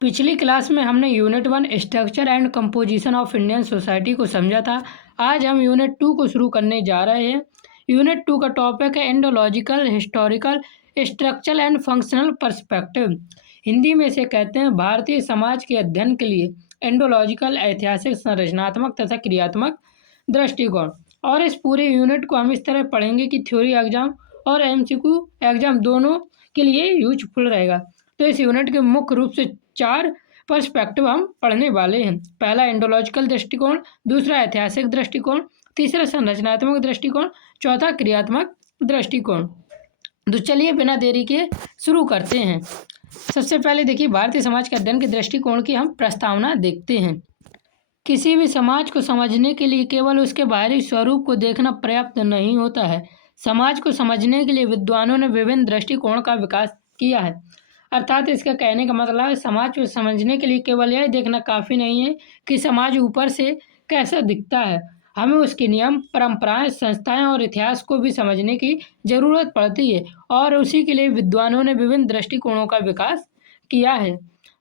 पिछली क्लास में हमने unit 1 structure and composition of Indian society को समझा था। आज हम यूनिट 2 को शुरू करने जा रहे हैं। यूनिट 2 का टॉपिक है Indological, historical, structural and functional perspective. Hindi में इसे कहते हैं भारतीय समाज के अध्ययन के लिए एंडोलॉजिकल, ऐतिहासिक, संरचनात्मक तथा क्रियात्मक दृष्टिकोण। और इस पूरे यूनिट को हम इस तरह पढ़ेंगे कि थ्योरी एग्जाम और एमसीक्यू एग्जाम दोनों के लिए यूजफुल रहेगा। तो इस यूनिट के मुख्य रूप से 4 पर्सपेक्टिव हम पढ़ने वाले हैं। पहला एंडोलॉजिकल दृष्टिकोण, दूसरा ऐतिहासिक दृष्टिकोण, तीसरा संरचनात्मक दृष्टिकोण, चौथा क्रियात्मक दृष्टिकोण। तो चलिए बिना देरी के शुरू करते हैं। सबसे पहले देखिए भारतीय समाज के अध्ययन के दृष्टिकोण की हम प्रस्तावना देखते हैं। किसी भी समाज को समझने के लिए केवल उसके बाहरी स्वरूप को देखना पर्याप्त नहीं होता है। समाज को समझने के लिए विद्वानों ने विभिन्न दृष्टिकोण का विकास किया है। अर्थात इसका कहने का मतलब है समाज को समझने के लिए केवल यह देखना काफ़ी नहीं है कि समाज ऊपर से कैसा दिखता है, हमें उसके नियम, परंपराएं, संस्थाएं और इतिहास को भी समझने की ज़रूरत पड़ती है। और उसी के लिए विद्वानों ने विभिन्न दृष्टिकोणों का विकास किया है।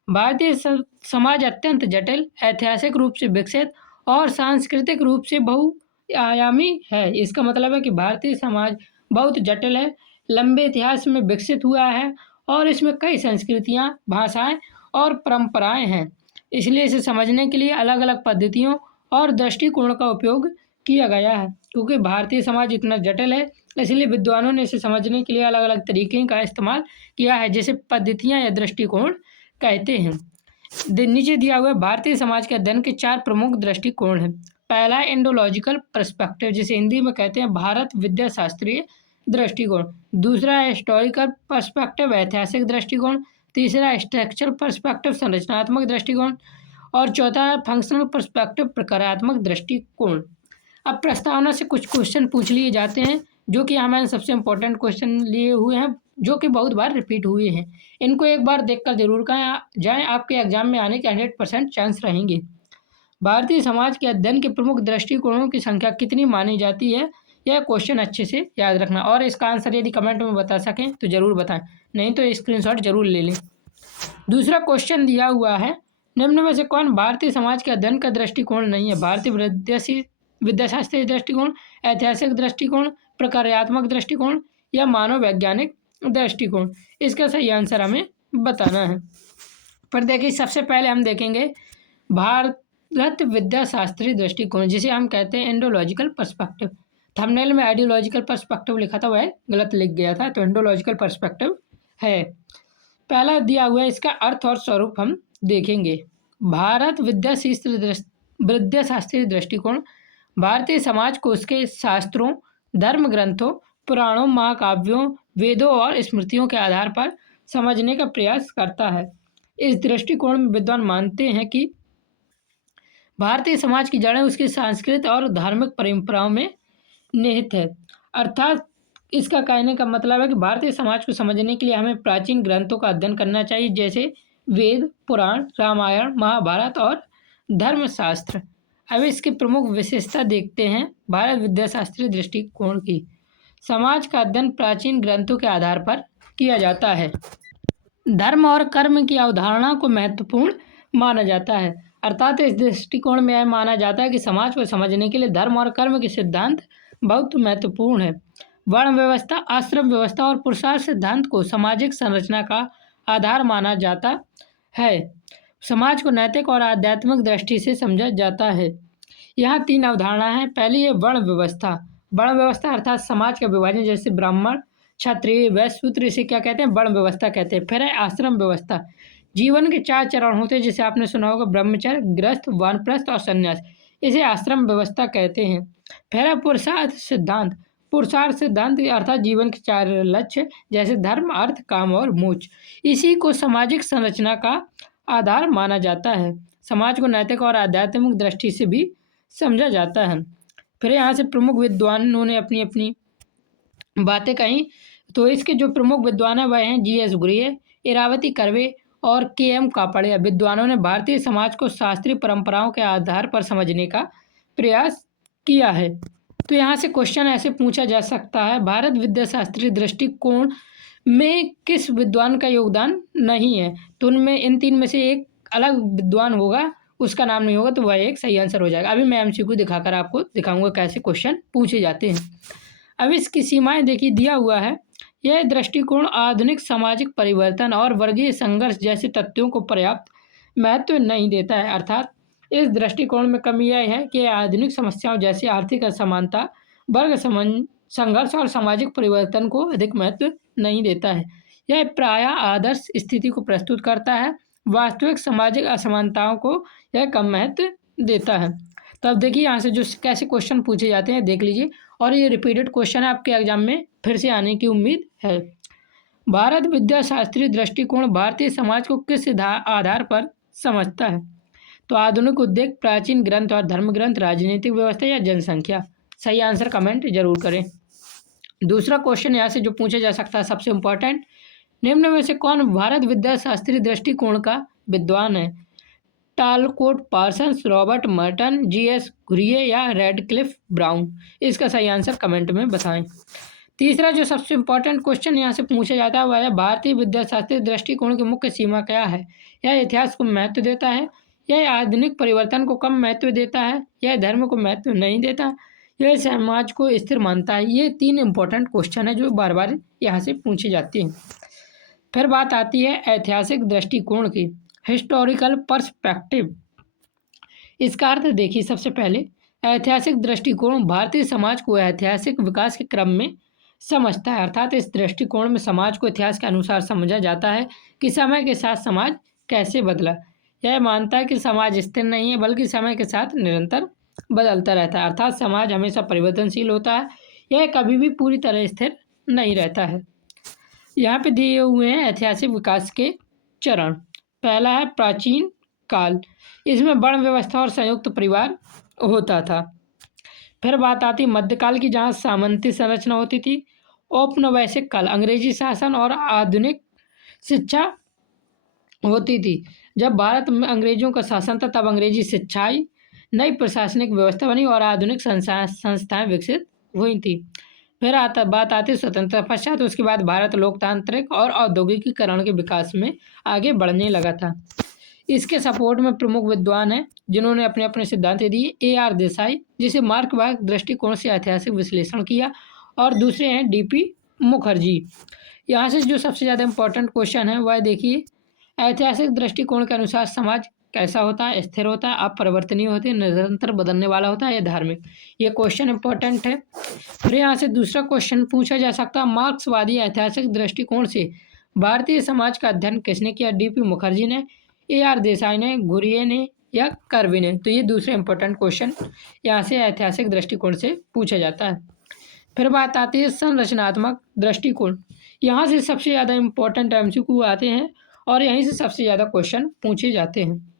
भारतीय समाज अत्यंत जटिल, ऐतिहासिक रूप से विकसित और सांस्कृतिक रूप से बहुआयामी है। इसका मतलब है कि भारतीय समाज बहुत जटिल है, लंबे इतिहास में विकसित हुआ है और इसमें कई संस्कृतियाँ, भाषाएं और परंपराएं हैं। इसलिए इसे समझने के लिए अलग अलग पद्धतियों और दृष्टिकोण का उपयोग किया गया है। क्योंकि भारतीय समाज इतना जटिल है, इसलिए विद्वानों ने इसे समझने के लिए अलग अलग तरीके का इस्तेमाल किया है, जैसे पद्धतियाँ या दृष्टिकोण कहते हैं। नीचे दिया हुआ भारतीय समाज के अध्ययन के 4 प्रमुख दृष्टिकोण हैं। पहला एंडोलॉजिकल पर्सपेक्टिव, जिसे हिंदी में कहते हैं भारत विद्याशास्त्रीय दृष्टिकोण। दूसरा हिस्टोरिकल पर्सपेक्टिव, ऐतिहासिक दृष्टिकोण। तीसरा स्ट्रक्चरल पर्सपेक्टिव, संरचनात्मक दृष्टिकोण। और चौथा फंक्शनल पर्सपेक्टिव, प्रकारात्मक दृष्टिकोण। अब प्रस्तावना से कुछ क्वेश्चन पूछ लिए जाते हैं, जो कि यहाँ मैंने सबसे इम्पोर्टेंट क्वेश्चन लिए हुए हैं, जो कि बहुत बार रिपीट हुए हैं। इनको एक बार देखकर जरूर जाएं, आपके एग्जाम में आने के 100% चांस रहेंगे। भारतीय समाज के अध्ययन के प्रमुख दृष्टिकोणों की संख्या कितनी मानी जाती है? यह क्वेश्चन अच्छे से याद रखना, और इसका आंसर यदि कमेंट में बता सकें तो ज़रूर बताएं, नहीं तो स्क्रीनशॉट जरूर ले लें। दूसरा क्वेश्चन दिया हुआ है, निम्न में से कौन भारतीय समाज के अध्ययन का दृष्टिकोण नहीं है? भारतीय विद्याशास्त्रीय दृष्टिकोण, ऐतिहासिक दृष्टिकोण, प्रकार्यात्मक दृष्टिकोण या मानव वैज्ञानिक दृष्टिकोण। इसका सही आंसर हमें बताना है। पर देखिए सबसे पहले हम देखेंगे भारत विद्याशास्त्रीय दृष्टिकोण, जिसे हम कहते हैं एंडोलॉजिकल पर्सपेक्टिव। थंबनेल में आइडियोलॉजिकल पर्सपेक्टिव लिखा था, वह गलत लिख गया था, तो एंडोलॉजिकल पर्सपेक्टिव है। पहला दिया हुआ है, इसका अर्थ और स्वरूप हम देखेंगे। भारत विद्याशास्त्रीय दृष्टिकोण भारतीय समाज को उसके शास्त्रों, धर्म ग्रंथों, पुराणों, महाकाव्यों, वेदों और स्मृतियों के आधार पर समझने का प्रयास करता है। इस दृष्टिकोण में विद्वान मानते हैं कि भारतीय समाज की जड़ें उसकी सांस्कृतिक और धार्मिक परंपराओं में निहित है। अर्थात इसका कहने का मतलब है कि भारतीय समाज को समझने के लिए हमें प्राचीन ग्रंथों का अध्ययन करना चाहिए, जैसे वेद, पुराण, रामायण, महाभारत और धर्मशास्त्र। अब इसकी प्रमुख विशेषता देखते हैं भारत विद्याशास्त्रीय दृष्टिकोण की। समाज का अध्ययन प्राचीन ग्रंथों के आधार पर किया जाता है। धर्म और कर्म की अवधारणा को महत्वपूर्ण माना जाता है। अर्थात इस दृष्टिकोण में यह माना जाता है कि समाज को समझने के लिए धर्म और कर्म के सिद्धांत बहुत महत्वपूर्ण है। वर्ण व्यवस्था, आश्रम व्यवस्था और पुरुषार्थ सिद्धांत को सामाजिक संरचना का आधार माना जाता है। समाज को नैतिक और आध्यात्मिक दृष्टि से समझा जाता है। यहाँ 3 अवधारणाएं हैं। पहली है वर्ण व्यवस्था। वर्ण व्यवस्था अर्थात समाज का विभाजन, जैसे ब्राह्मण, क्षत्रिय, वैश्य, शूद्र, इसे क्या कहते हैं? वर्ण व्यवस्था कहते हैं। फिर है आश्रम व्यवस्था। जीवन के 4 चरण होते हैं, जिसे आपने सुना होगा, ब्रह्मचर्य, गृहस्थ, वानप्रस्थ और संन्यास। इसे आश्रम व्यवस्था कहते हैं। फिर है पुरुषार्थ सिद्धांत। पुरुषार्थ सिद्धांत अर्थात जीवन के 4 लक्ष्य, जैसे धर्म, अर्थ, काम और मोक्ष। इसी को सामाजिक संरचना का आधार माना जाता है। समाज को नैतिक और आध्यात्मिक दृष्टि से भी समझा जाता है। फिर यहाँ से प्रमुख विद्वानों ने अपनी अपनी बातें कही। तो इसके जो प्रमुख विद्वान हैं वह हैं जी.एस. घुरिये, इरावती कर्वे और के.एम. कापड़िया। विद्वानों ने भारतीय समाज को शास्त्रीय परंपराओं के आधार पर समझने का प्रयास किया है। तो यहाँ से क्वेश्चन ऐसे पूछा जा सकता है, भारत विद्याशास्त्रीय दृष्टिकोण में किस विद्वान का योगदान नहीं है? तो उनमें इन तीन में से एक अलग विद्वान होगा, उसका नाम नहीं होगा, तो वह एक सही आंसर हो जाएगा। अभी मैं एमसीक्यू दिखाकर आपको दिखाऊंगा कैसे क्वेश्चन पूछे जाते हैं। अब इसकी सीमाएं देखिए, दिया हुआ है, यह दृष्टिकोण आधुनिक सामाजिक परिवर्तन और वर्गीय संघर्ष जैसे तथ्यों को पर्याप्त महत्व नहीं देता है। अर्थात इस दृष्टिकोण में कमी यह है कि यह आधुनिक समस्याओं जैसे आर्थिक असमानता, वर्ग संघर्ष और सामाजिक परिवर्तन को अधिक महत्व नहीं देता है। यह प्रायः आदर्श स्थिति को प्रस्तुत करता है, वास्तविक सामाजिक असमानताओं को यह कम महत्व देता है। तो अब देखिए यहाँ से जो कैसे क्वेश्चन पूछे जाते हैं देख लीजिए, और ये रिपीटेड क्वेश्चन आपके एग्जाम में फिर से आने की उम्मीद है। भारत विद्या शास्त्रीय दृष्टिकोण भारतीय समाज को किस आधार पर समझता है? तो आधुनिक उद्योग, प्राचीन ग्रंथ और धर्म ग्रंथ, राजनीतिक व्यवस्था या जनसंख्या? सही आंसर कमेंट जरूर करें। दूसरा क्वेश्चन यहाँ से जो पूछा जा सकता है सबसे इम्पोर्टेंट, निम्न में से कौन भारत विद्या शास्त्रीय दृष्टिकोण का विद्वान है? Talcott Parsons, Robert Merton, GS Ghurye या रेडक्लिफ ब्राउन? इसका सही आंसर कमेंट में बताएं। तीसरा जो सबसे इम्पोर्टेंट क्वेश्चन यहाँ से पूछा जाता है वह है भारतीय विद्याशास्त्रीय दृष्टिकोण की मुख्य सीमा क्या है? यह इतिहास को महत्व देता है, यह आधुनिक परिवर्तन को कम महत्व देता है, यह धर्म को महत्व नहीं देता, यह समाज को स्थिर मानता है। ये तीन इम्पोर्टेंट क्वेश्चन है जो बार बार यहाँ से पूछे जाते हैं। फिर बात आती है ऐतिहासिक दृष्टिकोण की, हिस्टोरिकल पर्सपेक्टिव। इसका अर्थ देखिए, सबसे पहले ऐतिहासिक दृष्टिकोण भारतीय समाज को ऐतिहासिक विकास के क्रम में समझता है। अर्थात इस दृष्टिकोण में समाज को इतिहास के अनुसार समझा जाता है कि समय के साथ समाज कैसे बदला। यह मानता है कि समाज स्थिर नहीं है बल्कि समय के साथ निरंतर बदलता रहता है। अर्थात समाज हमेशा परिवर्तनशील होता है, यह कभी भी पूरी तरह स्थिर नहीं रहता है। यहाँ पे दिए हुए हैं ऐतिहासिक विकास के चरण। पहला है प्राचीन काल, इसमें वर्ण व्यवस्था और संयुक्त परिवार होता था। फिर बात आती मध्यकाल की, जहाँ सामंती संरचना होती थी। औपनिवेशिक काल, अंग्रेजी शासन और आधुनिक शिक्षा होती थी। जब भारत में अंग्रेजों का शासन था तब अंग्रेजी शिक्षा आई, नई प्रशासनिक व्यवस्था बनी और आधुनिक संस्थाएं विकसित हुई थी। फिर बात आती स्वतंत्रता पश्चात, उसके बाद भारत लोकतांत्रिक और औद्योगिकीकरण के विकास में आगे बढ़ने लगा था। इसके सपोर्ट में प्रमुख विद्वान हैं जिन्होंने अपने अपने सिद्धांत दिए। A.R. देसाई, जिसे मार्क्सवादी दृष्टिकोण से ऐतिहासिक विश्लेषण किया, और दूसरे हैं D.P. मुखर्जी। यहाँ से जो सबसे ज़्यादा इम्पोर्टेंट क्वेश्चन है वह देखिए, ऐतिहासिक दृष्टिकोण के अनुसार समाज कैसा होता है? स्थिर होता है, अपरिवर्तनीय होते हैं, निरंतर बदलने वाला होता है या धार्मिक? ये क्वेश्चन इंपॉर्टेंट है। फिर यहाँ से दूसरा क्वेश्चन पूछा जा सकता है, मार्क्सवादी ऐतिहासिक दृष्टिकोण से भारतीय समाज का अध्ययन किसने किया? D.P. मुखर्जी ने, A.R. देसाई ने, घुरिये ने या कर्वी ने? तो ये दूसरे इंपॉर्टेंट क्वेश्चन यहाँ से ऐतिहासिक दृष्टिकोण से पूछा जाता है। फिर बात आती है संरचनात्मक दृष्टिकोण। यहाँ से सबसे ज़्यादा इम्पोर्टेंट MCQ आते हैं और यहीं से सबसे ज़्यादा क्वेश्चन पूछे जाते हैं।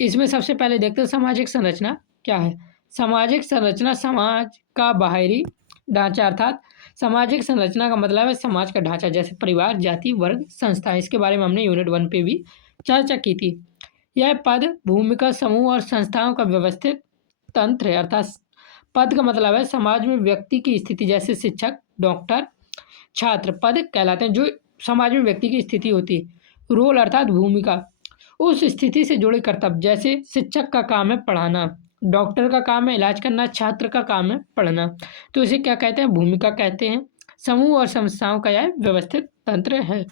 इसमें सबसे पहले देखते हैं सामाजिक संरचना क्या है। सामाजिक संरचना समाज का बाहरी ढांचा, अर्थात सामाजिक संरचना का मतलब है समाज का ढांचा, जैसे परिवार, जाति, वर्ग, संस्था। इसके बारे में हमने यूनिट 1 पे भी चर्चा की थी। यह पद, भूमिका, समूह और संस्थाओं का व्यवस्थित तंत्र है। अर्थात पद का मतलब है समाज में व्यक्ति की स्थिति, जैसे शिक्षक, डॉक्टर, छात्र पद कहलाते हैं जो समाज में व्यक्ति की स्थिति होती है। रोल अर्थात भूमिका, उस स्थिति से जुड़े कर्तव्य, जैसे शिक्षक का काम है पढ़ाना, डॉक्टर का काम है इलाज करना, छात्र का काम है पढ़ना, तो इसे क्या कहते हैं? भूमिका कहते हैं। समूह और संस्थाओं का यह व्यवस्थित तंत्र है।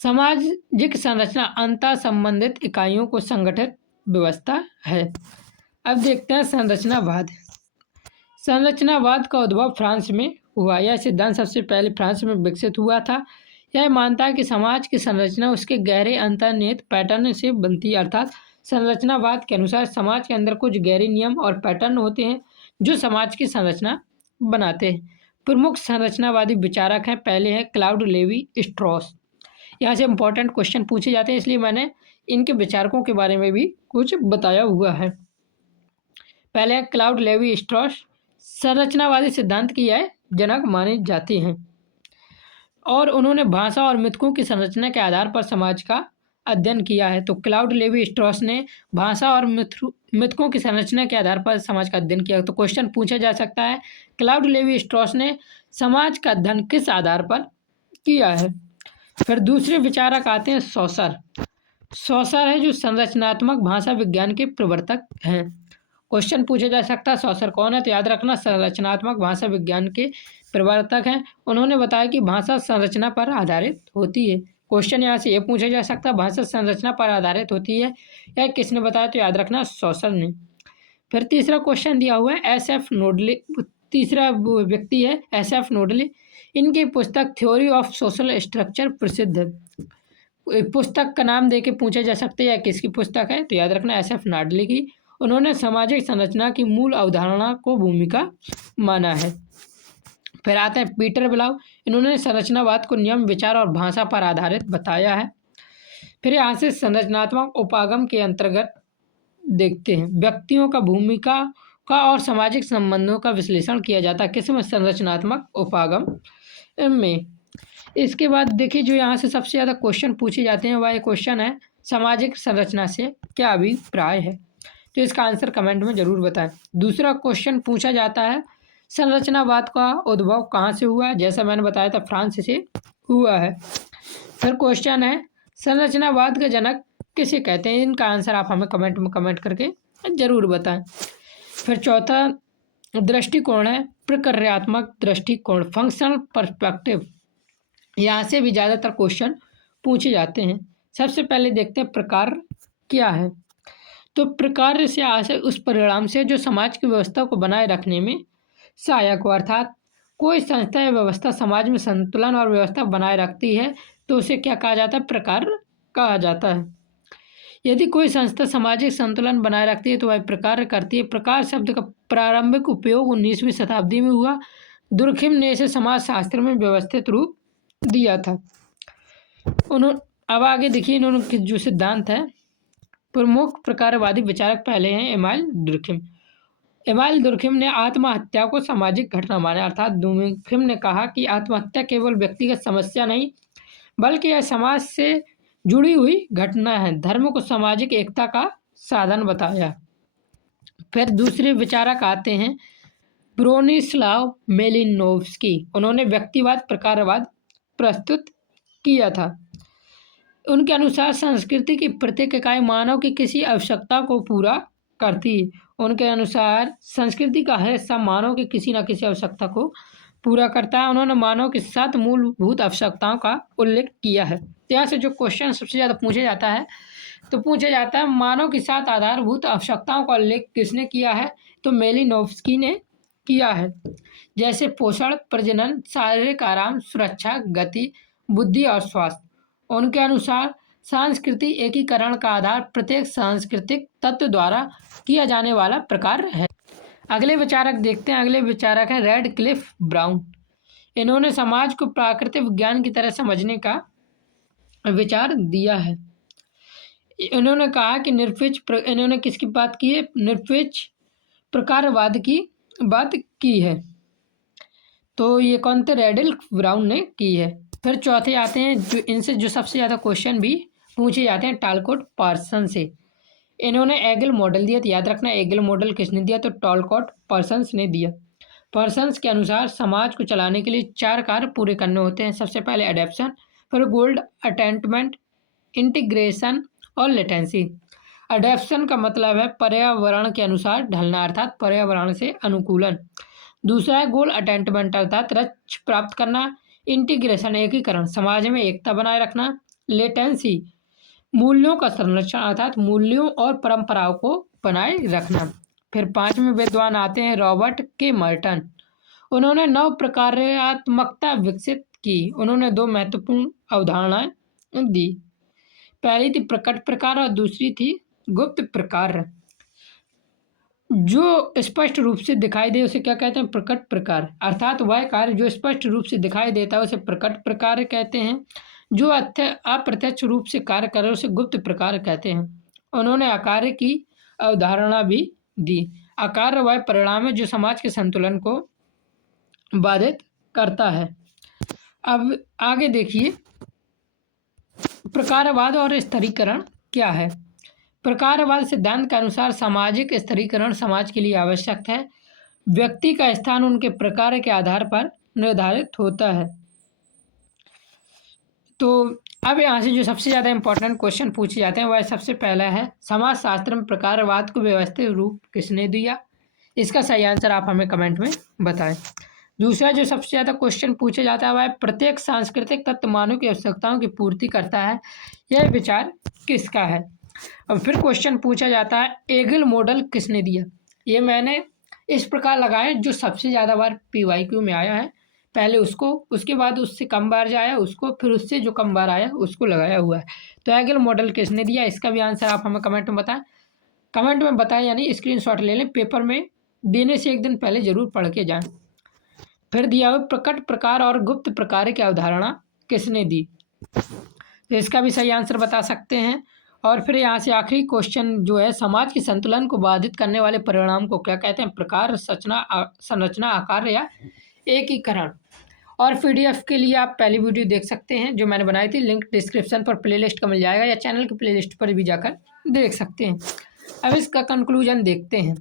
सामाजिक संरचना अंतर संबंधित इकाइयों को संगठित व्यवस्था है। अब देखते हैं संरचनावाद। संरचनावाद का उद्भव फ्रांस में हुआ। यह सिद्धांत सबसे पहले फ्रांस में विकसित हुआ था। यह मानता है कि समाज की संरचना उसके गहरे अंतर्निहित पैटर्न से बनती है। अर्थात संरचनावाद के अनुसार समाज के अंदर कुछ गहरे नियम और पैटर्न होते हैं जो समाज की संरचना बनाते हैं। प्रमुख संरचनावादी विचारक हैं, पहले हैं क्लाउड लेवी स्ट्रॉस। यहाँ से इंपॉर्टेंट क्वेश्चन पूछे जाते हैं, इसलिए मैंने इनके विचारकों के बारे में भी कुछ बताया हुआ है। पहले है क्लाउड लेवी स्ट्रॉस, संरचनावादी सिद्धांत की यह जनक माने जाते हैं और उन्होंने भाषा और मिथकों की संरचना के आधार पर समाज का अध्ययन किया है। तो क्लाउड लेवी स्ट्रॉस ने भाषा और मिथकों की संरचना के आधार पर समाज का अध्ययन किया। तो क्वेश्चन पूछा जा सकता है, क्लाउड लेवी स्ट्रॉस ने समाज का अध्ययन किस आधार पर किया है। फिर दूसरे विचारक आते हैं सॉसर। सॉसर है जो संरचनात्मक भाषा विज्ञान के प्रवर्तक हैं। क्वेश्चन पूछा जा सकता है सॉसर कौन है, तो याद रखना संरचनात्मक भाषा विज्ञान के प्रवर्तक हैं। उन्होंने बताया कि भाषा संरचना पर आधारित होती है। क्वेश्चन यहाँ से ये पूछा जा सकता है भाषा संरचना पर आधारित होती है, यह किसने बताया, तो याद रखना सॉसर ने। फिर तीसरा क्वेश्चन दिया हुआ है SF नोडले, तीसरा व्यक्ति है SF नोडले। इनकी पुस्तक थ्योरी ऑफ सोशल स्ट्रक्चर प्रसिद्ध है। पुस्तक का नाम दे के पूछा जा सकता है यह किसकी पुस्तक है, तो याद रखना SF नोडले की। उन्होंने सामाजिक संरचना की मूल अवधारणा को भूमिका माना है। फिर आते हैं पीटर ब्लाउ। इन्होंने संरचनावाद को नियम, विचार और भाषा पर आधारित बताया है। फिर यहाँ से संरचनात्मक उपागम के अंतर्गत देखते हैं व्यक्तियों का भूमिका का और सामाजिक संबंधों का विश्लेषण किया जाता है किसमें, संरचनात्मक उपागम में। इसके बाद देखिए जो यहाँ से सबसे ज़्यादा क्वेश्चन पूछे जाते हैं वह क्वेश्चन है सामाजिक संरचना से क्या अभिप्राय है, तो इसका आंसर कमेंट में ज़रूर बताएं। दूसरा क्वेश्चन पूछा जाता है संरचनावाद का उद्भव कहाँ से हुआ, जैसा मैंने बताया था फ्रांस से हुआ है। फिर क्वेश्चन है संरचनावाद का जनक किसे कहते हैं, इनका आंसर आप हमें कमेंट में कमेंट करके ज़रूर बताएं। फिर चौथा दृष्टिकोण है प्रक्रियात्मक दृष्टिकोण, फंक्शनल पर्सपेक्टिव। यहाँ से भी ज़्यादातर क्वेश्चन पूछे जाते हैं। सबसे पहले देखते हैं प्रकार क्या है, तो प्रकार से आशय उस परिणाम से जो समाज की व्यवस्था को बनाए रखने में सहायक हो, अर्थात कोई संस्था या व्यवस्था समाज में संतुलन और व्यवस्था बनाए रखती है तो उसे क्या कहा जाता है, प्रकार कहा जाता है। यदि कोई संस्था सामाजिक संतुलन बनाए रखती है तो वह प्रकार करती है। प्रकार शब्द का प्रारंभिक उपयोग 19वीं शताब्दी में हुआ। दुर्खिम ने इसे समाजशास्त्र में व्यवस्थित रूप दिया था। अब आगे देखिए इन्होंने जो सिद्धांत है, प्रमुख प्रकारवादी विचारक पहले हैं एमाइल दुर्खिम। एमाइल दुर्खिम ने आत्महत्या को सामाजिक घटना माना, अर्थात दुर्खिम ने कहा कि आत्महत्या केवल व्यक्तिगत समस्या नहीं बल्कि यह समाज से जुड़ी हुई घटना है। धर्म को सामाजिक एकता का साधन बताया। फिर दूसरे विचारक आते हैं ब्रोनिस्लाव मेलिनोव्स्की। उन्होंने व्यक्तिवाद प्रकारवाद प्रस्तुत किया था। उनके अनुसार संस्कृति की प्रत्येक इकाई मानव की किसी आवश्यकता को पूरा करती है। उनके अनुसार संस्कृति का हर हिस्सा मानव की किसी न किसी आवश्यकता को पूरा करता है। उन्होंने मानव की 7 मूलभूत आवश्यकताओं का उल्लेख किया है। तो यहाँ से जो क्वेश्चन सबसे ज़्यादा पूछा जाता है तो पूछा जाता है मानव की 7 आधारभूत आवश्यकताओं का उल्लेख किसने किया है, तो मेलिनोव्स्की ने किया है। जैसे पोषण, प्रजनन, शारीरिक आराम, सुरक्षा, गति, बुद्धि और स्वास्थ्य। उनके अनुसार सांस्कृतिक एकीकरण का आधार प्रत्येक सांस्कृतिक तत्व द्वारा किया जाने वाला प्रकार है। अगले विचारक देखते हैं। अगले विचारक है रेडक्लिफ ब्राउन। इन्होंने समाज को प्राकृतिक विज्ञान की तरह समझने का विचार दिया है। इन्होंने कहा कि इन्होंने किसकी बात की है, निरपेक्ष प्रकारवाद की बात की है। तो ये कौन थे, रेडक्लिफ ब्राउन ने की है। फिर चौथे आते हैं जो इनसे जो सबसे ज़्यादा क्वेश्चन भी पूछे जाते हैं टालकोट पार्सन से। इन्होंने एगल मॉडल दिया, तो याद रखना एगल मॉडल किसने दिया, तो टालकोट पार्सन्स ने दिया। पार्सन्स के अनुसार समाज को चलाने के लिए 4 कार्य पूरे करने होते हैं। सबसे पहले एडेप्शन, फिर गोल्ड अटेंटमेंट, इंटीग्रेशन और लेटेंसी। एडेप्शन का मतलब है पर्यावरण के अनुसार ढलना, अर्थात पर्यावरण से अनुकूलन। दूसरा है गोल अटेंटमेंट, अर्थात लक्ष्य प्राप्त करना। इंटीग्रेशन एकीकरण, समाज में एकता बनाए रखना। लेटेंसी मूल्यों का संरक्षण, अर्थात मूल्यों और परंपराओं को बनाए रखना। फिर 5वें विद्वान आते हैं रॉबर्ट के मर्टन। उन्होंने 9 प्रकारात्मकता विकसित की। उन्होंने 2 महत्वपूर्ण अवधारणाएं दी। पहली थी प्रकट प्रकार और दूसरी थी गुप्त प्रकार। जो स्पष्ट रूप से दिखाई दे उसे क्या कहते हैं, प्रकट प्रकार, अर्थात वह कार्य जो स्पष्ट रूप से दिखाई देता है उसे प्रकट प्रकार कहते हैं। जो अप्रत्यक्ष रूप से कार्य करे उसे गुप्त प्रकार कहते हैं। उन्होंने अकार्य की अवधारणा भी दी। अकार्य वह परिणाम है जो समाज के संतुलन को बाधित करता है। अब आगे देखिए प्रकारवाद और स्तरीकरण क्या है। प्रकारवाद सिद्धांत के अनुसार सामाजिक स्तरीकरण समाज के लिए आवश्यक है। व्यक्ति का स्थान उनके प्रकार के आधार पर निर्धारित होता है। तो अब यहाँ से जो सबसे ज़्यादा इंपॉर्टेंट क्वेश्चन पूछे जाते हैं वह सबसे पहला है, समाजशास्त्र में प्रकारवाद को व्यवस्थित रूप किसने दिया? इसका सही आंसर आप हमें कमेंट में बताएं। दूसरा जो सबसे ज़्यादा क्वेश्चन पूछा जाता है वह प्रत्येक सांस्कृतिक तत्व मानव की आवश्यकताओं की पूर्ति करता है, यह विचार किसका है? और फिर क्वेश्चन पूछा जाता है, एगिल मॉडल किसने दिया? ये मैंने इस प्रकार लगाया जो सबसे ज़्यादा बार PYQ में आया है, पहले उसको, उसके बाद उससे कम बार जाया उसको, फिर उससे जो कम बार आया उसको लगाया हुआ है। तो एगिल मॉडल किसने दिया, इसका भी आंसर आप हमें कमेंट में बताएं। कमेंट में बताएं यानी स्क्रीनशॉट ले लें, पेपर में देने से एक दिन पहले ज़रूर पढ़ के जाएं। फिर दिया हुआ प्रकट प्रकार और गुप्त प्रकार की अवधारणा किसने दी, तो इसका भी सही आंसर बता सकते हैं। और फिर यहाँ से आखिरी क्वेश्चन जो है, समाज के संतुलन को बाधित करने वाले परिणाम को क्या कहते हैं? प्रकार, संरचना, आकार या एकीकरण। और PDF के लिए आप पहली वीडियो देख सकते हैं जो मैंने बनाई थी, लिंक डिस्क्रिप्शन पर प्लेलिस्ट का मिल जाएगा, या चैनल की प्लेलिस्ट पर भी जाकर देख सकते हैं। अब इसका कंक्लूजन देखते हैं।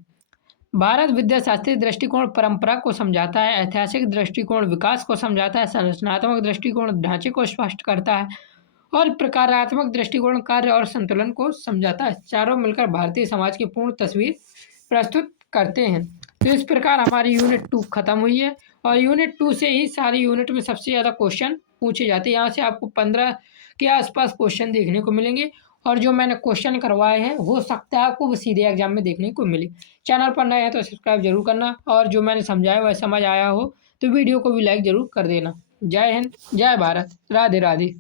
भारत विद्याशास्त्रीय दृष्टिकोण परंपरा को समझाता है, ऐतिहासिक दृष्टिकोण विकास को समझाता है, संरचनात्मक दृष्टिकोण ढांचे को स्पष्ट करता है और प्रकारात्मक दृष्टिकोण कार्य और संतुलन को समझाता है। चारों मिलकर भारतीय समाज की पूर्ण तस्वीर प्रस्तुत करते हैं। तो इस प्रकार हमारी यूनिट 2 खत्म हुई है और यूनिट 2 से ही सारी यूनिट में सबसे ज़्यादा क्वेश्चन पूछे जाते हैं। यहाँ से आपको 15 के आसपास क्वेश्चन देखने को मिलेंगे और जो मैंने क्वेश्चन करवाए हैं हो सकता है आपको वो सीधे एग्जाम में देखने को मिले। चैनल पर नए हैं तो सब्सक्राइब जरूर करना, और जो मैंने समझाया वह समझ आया हो तो वीडियो को भी लाइक ज़रूर कर देना। जय हिंद, जय भारत, राधे राधे।